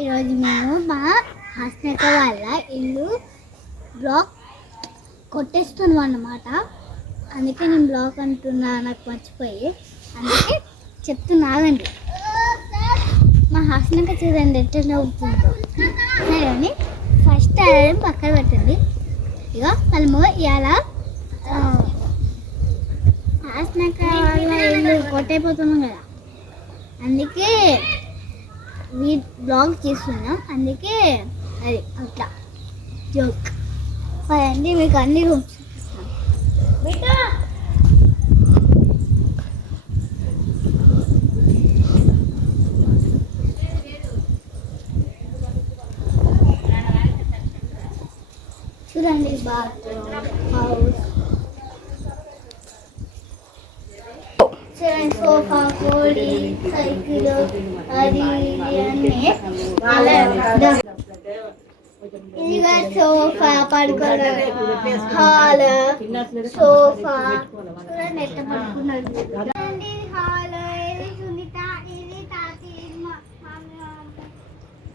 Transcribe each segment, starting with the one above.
ఈరోజు మేము మా హాస్టల్ వాళ్ళ ఇల్లు బ్లాక్ కొట్టేస్తున్నాం అన్నమాట. అందుకే నేను బ్లాక్ అంటున్నా, నాకు మర్చిపోయి, అందుకే చెప్తున్నానండి. మా హాస్టల్ చూడండి ఎట్లా నవ్వుతుందో. కానీ ఫస్ట్ అలా పక్కన పెట్టండి. ఇక మనము ఇవాళ హాస్టల్ వాళ్ళ ఇల్లు కొట్టైపోతున్నాం కదా, అందుకే బ్లాగ్ చేస్తున్నాం. అందుకే అది అట్లా జోక్ అదండి. మీకు అన్ని రూమ్స్ చూడండి. బాత్రూమ్, హౌస్, సోఫా, కోడి, సైకిల్, అది అన్నీ. ఇదిగా సోఫా పడుకోవడం, హాల్, సోఫా చూడండి ఎట్లా పడుకున్నాడు. హాల్, ఇది సునీత, ఇది తాతి,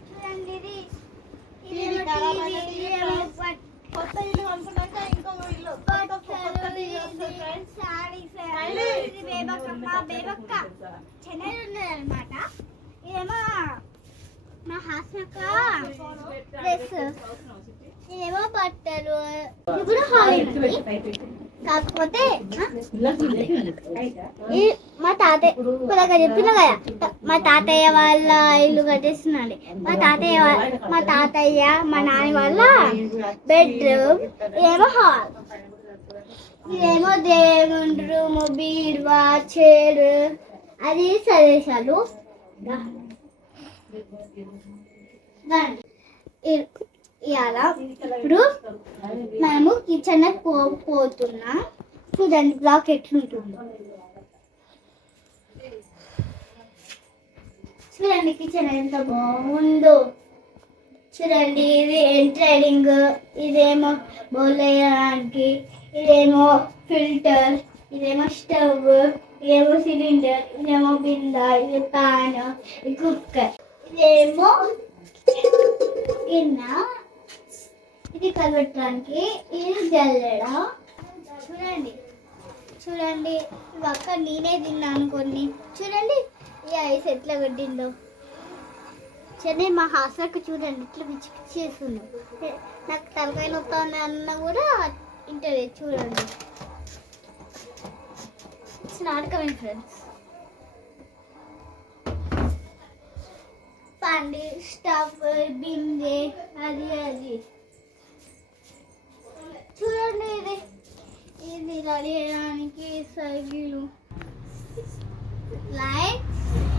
చూడండి. ఇది కొత్త ఇల్లు అనుకున్నాక ఇంకో ఇల్లు బేబక్క చెన్నై ఉన్నది అనమాట. ఇదేమో మా హాస్టల్ డ్రెస్, ఇదేమో బట్టలు. ఇప్పుడు హాల్, కాకపోతే మా తాతయ్య ఇలాగ చెప్పిన కదా, మా తాతయ్య వాళ్ళ ఇల్లు కట్టేస్తున్నాండి. మా తాతయ్య మా నాన్న వాళ్ళ బెడ్రూమ్, ఇదేమో హాల్, ఇదేమో దేవుని రూము, బీరువా, చైర్, అది సదేశాలు. ఇవాళ ఇప్పుడు మనము కిచెన్ పోతున్నాం. చూడండి బ్లాక్ ఎట్లుంటుందో. చూడండి కిచెన్ ఎంత బాగుందో. చూడండి, ఇది ఎంట్రైడింగ్, ఇదేమో బౌల్ వేయడానికి, ఇదేమో ఫిల్టర్, ఇదేమో స్టవ్, ఇదేమో సిలిండర్, ఇదేమో బిందా, ఇది ప్యాన్, ఇది కుక్కర్, ఇదేమో గిన్నె, ఇది కలవటానికి, ఇది జల్లెడ. చూడండి అక్క నేనే తిన్నాను కొన్ని. చూడండి ఈ ఐస్ ఎట్లా పెట్టిందో. చెన్నై మా హాస్టల్కి చూడండి ఇట్లా పిచ్చి పిచ్చి చేస్తుంది. నాకు తలకాయ నొప్పి అన్న కూడా ఇంటర్వ్యూ చూడండి. It's not coming friends. పండి స్టవ్, బిందె, అది చూడండి. ఇది రెడీ చేయడానికి సైకిల్, లైట్స్,